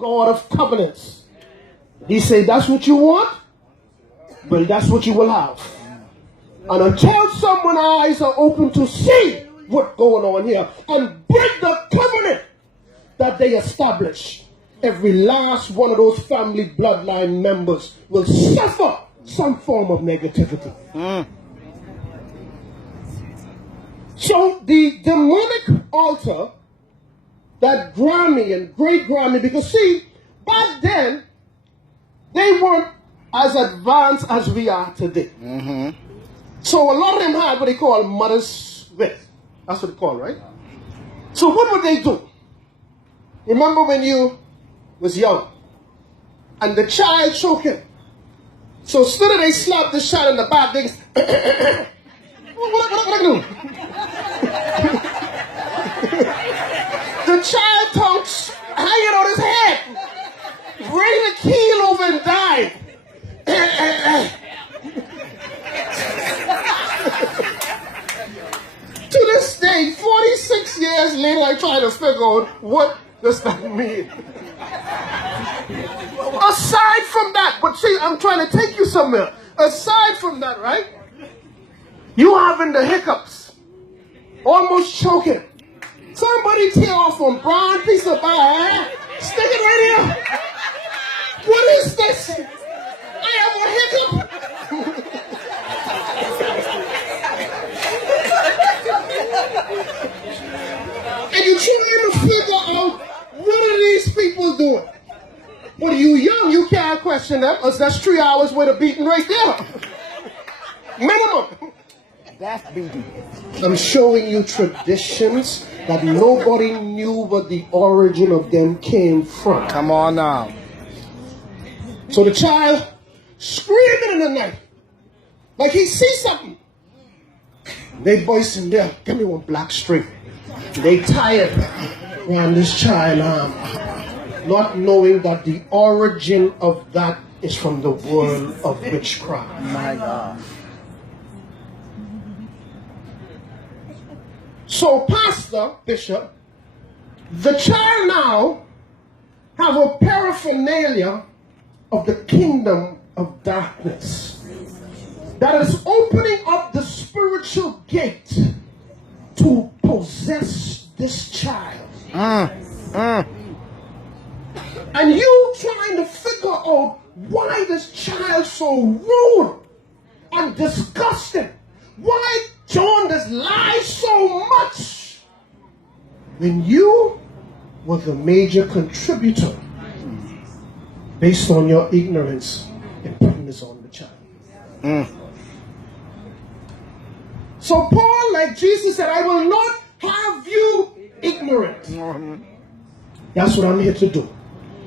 God of covenants. He said, that's what you want? Well, that's what you will have. And until someone's eyes are open to see what's going on here and break the covenant that they establish, every last one of those family bloodline members will suffer some form of negativity. So the demonic altar that Grammy and great Grammy, because see, back then, they weren't as advanced as we are today. So a lot of them had what they call mother's milk. That's what they call, right? So what would they do? Remember when you was young and the child choking? So instead of they slap the child in the back, they what I do? The child tongue hanging on his head, ready to keel over and die. To this day, 46 years later, I try to figure out what does that mean. Aside from that, but see, I'm trying to take you somewhere. Aside from that, right? You having the hiccups, almost choking. Somebody tear off a brown piece of pie, stick it right here. What is this? I have a hiccup. And you're trying to figure out what are these people doing. But you young, you can't question them, because that's 3 hours worth of beating right there. Minimum. That's beating. I'm showing you traditions that nobody knew what the origin of them came from. Come on now. So the child screaming in the night, like he sees something. They voice in there, give me one black string. They tired around this child arm, not knowing that the origin of that is from the world of witchcraft. My God. So pastor, bishop, the child now have a paraphernalia of the kingdom of darkness that is opening up the spiritual gate to possess this child. And you trying to figure out why this child so rude and disgusting. Why John does lie so much when you were the major contributor based on your ignorance in putting this on the child. So Paul, like Jesus said, I will not have you ignorant. That's what I'm here to do.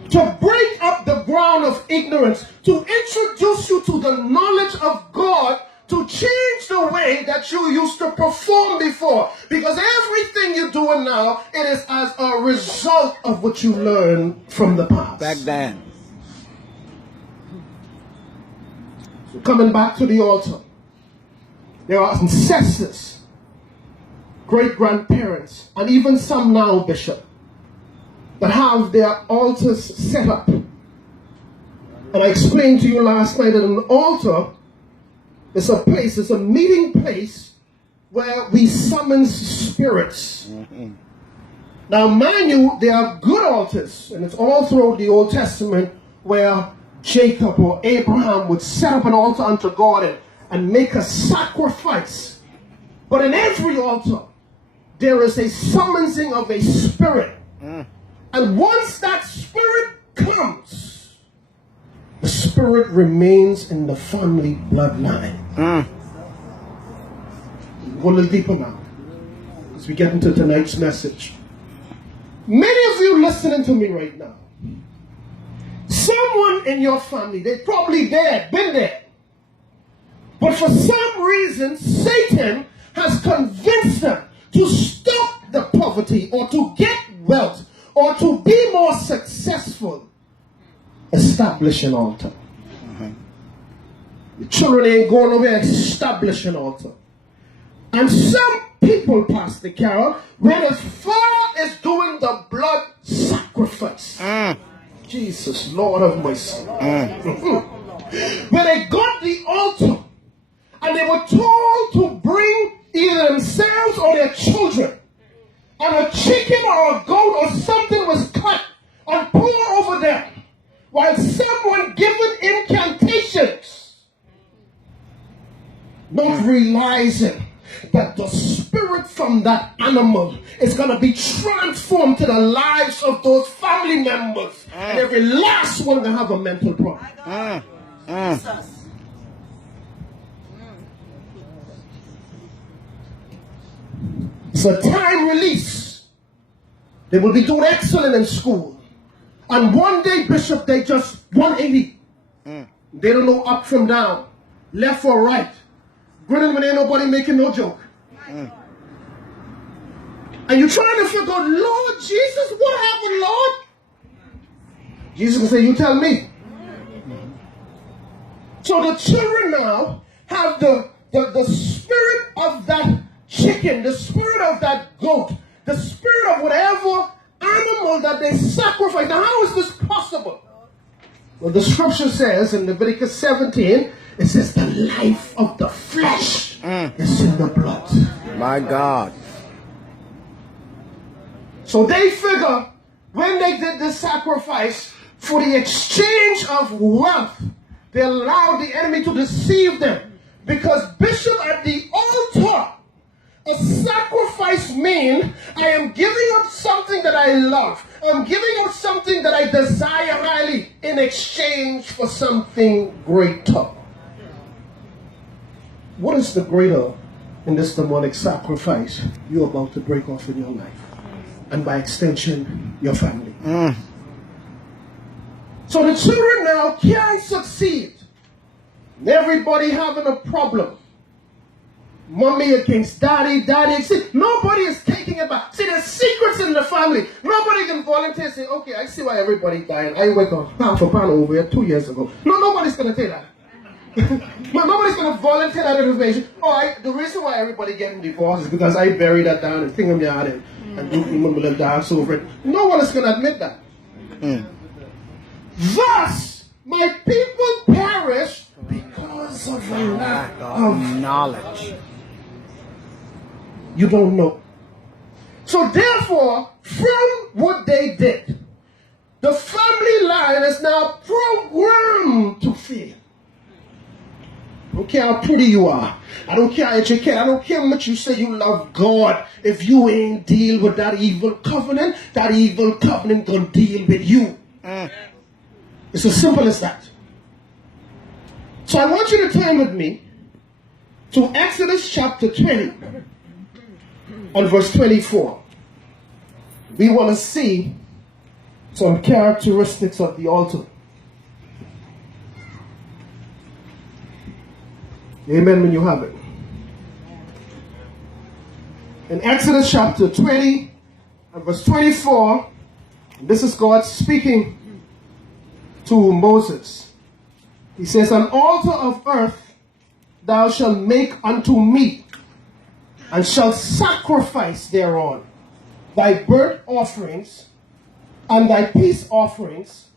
To break up the ground of ignorance, to introduce you to the knowledge of God, to change the way that you used to perform before. Because everything you're doing now, it is as a result of what you learned from the past. Back then. So coming back to the altar, there are ancestors, great-grandparents, and even some now, Bishop, that have their altars set up. And I explained to you last night that an altar is a place, it's a meeting place where we summon spirits. Now, mind you, there are good altars, and it's all throughout the Old Testament where Jacob or Abraham would set up an altar unto God and make a sacrifice. But in every altar, there is a summoning of a spirit. And once that spirit comes, the spirit remains in the family bloodline. Go a little deeper now, as we get into tonight's message. Many of you listening to me right now, someone in your family, they probably dead, been there. But for some reason, Satan has convinced them to stop the poverty or to get wealth or to be more successful. Establish an altar. The children ain't going nowhere. Establish an altar. And some people, Pastor Carol, went as far as doing the blood sacrifice. Jesus, Lord of mercy. When they got the altar, and they were told to bring either themselves or their children, and a chicken or a goat or something was cut and poured over them, while someone given incantations, not realizing that the spirit from that animal is going to be transformed to the lives of those family members, and every last one will have a mental problem. It's a time release. They will be doing excellent in school. And one day, Bishop, they just 180. They don't know up from down, left or right. Grinning when ain't nobody making no joke. And you're trying to figure out, Lord Jesus, what happened, Lord? Jesus will say, you tell me. So the children now have the spirit of that chicken, the spirit of that goat, the spirit of whatever animal that they sacrifice. Now, how is this possible? Well, the scripture says in Leviticus 17, it says the life of the flesh is in the blood. My God. So they figure when they did this sacrifice for the exchange of wealth, they allowed the enemy to deceive them. Because, Bishop, at the altar, a sacrifice means I am giving up something that I love. I'm giving up something that I desire highly in exchange for something greater. What is the greater in this demonic sacrifice you're about to break off in your life? And by extension, your family. So the children now can't succeed. Everybody having a problem. Mommy against daddy, daddy against... Nobody is taking it back. See, there's secrets in the family. Nobody can volunteer and say, okay, I see why everybody dying. I went on half a pound over here 2 years ago. No, nobody's going to take that. Nobody's going to volunteer that information. Oh, the reason why everybody getting divorced is because I buried that down and Kingham Yard and do little dance over it. No one is going to admit that. Thus, my people perish because of a lack of knowledge. You don't know. So therefore, from what they did, the family line is now programmed to fail. I don't care how pretty you are. I don't care how educated. I don't care how much you say you love God. If you ain't deal with that evil covenant gonna deal with you. It's as simple as that. So I want you to turn with me to Exodus chapter 20 on verse 24. We want to see some characteristics of the altar. Amen when you have it. In Exodus chapter 20 and verse 24, this is God speaking to Moses. He says, an altar of earth thou shalt make unto me, and shalt sacrifice thereon thy burnt offerings, and thy peace offerings,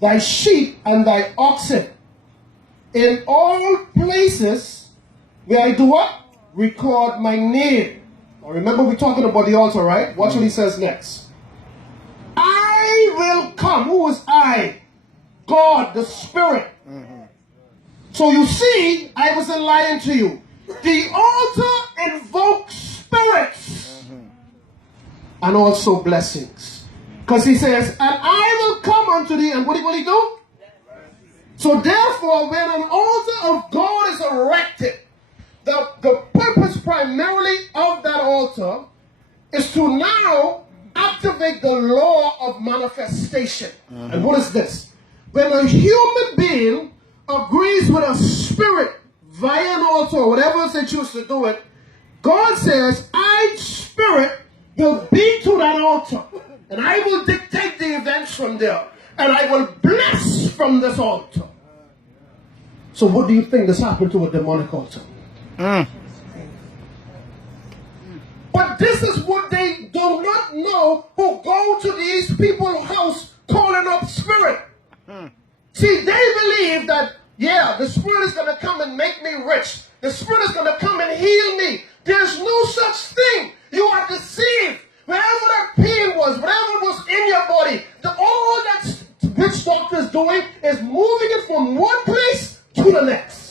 thy sheep and thy oxen, in all places where I do what? Record my name. Now remember we're talking about the altar, right? Watch what he says next. I will come. Who is I? God, the Spirit. So you see, I wasn't lying to you. The altar invokes spirits and also blessings. Because he says, and I will come unto thee, and what will he do? So therefore, when an altar of God is erected, the purpose primarily of that altar is to now activate the law of manifestation. And what is this? When a human being agrees with a spirit via an altar, or whatever else they choose to do it, God says, I, spirit, will be to that altar, and I will dictate the events from there, and I will bless from this altar. So what do you think has happened to a demonic altar? But this is what they do not know who go to these people's house calling up spirits. See, they believe that, yeah, the Spirit is going to come and make me rich. The Spirit is going to come and heal me. There's no such thing. You are deceived. Wherever that pain was, whatever was in your body, all that witch doctor is doing is moving it from one place to the next.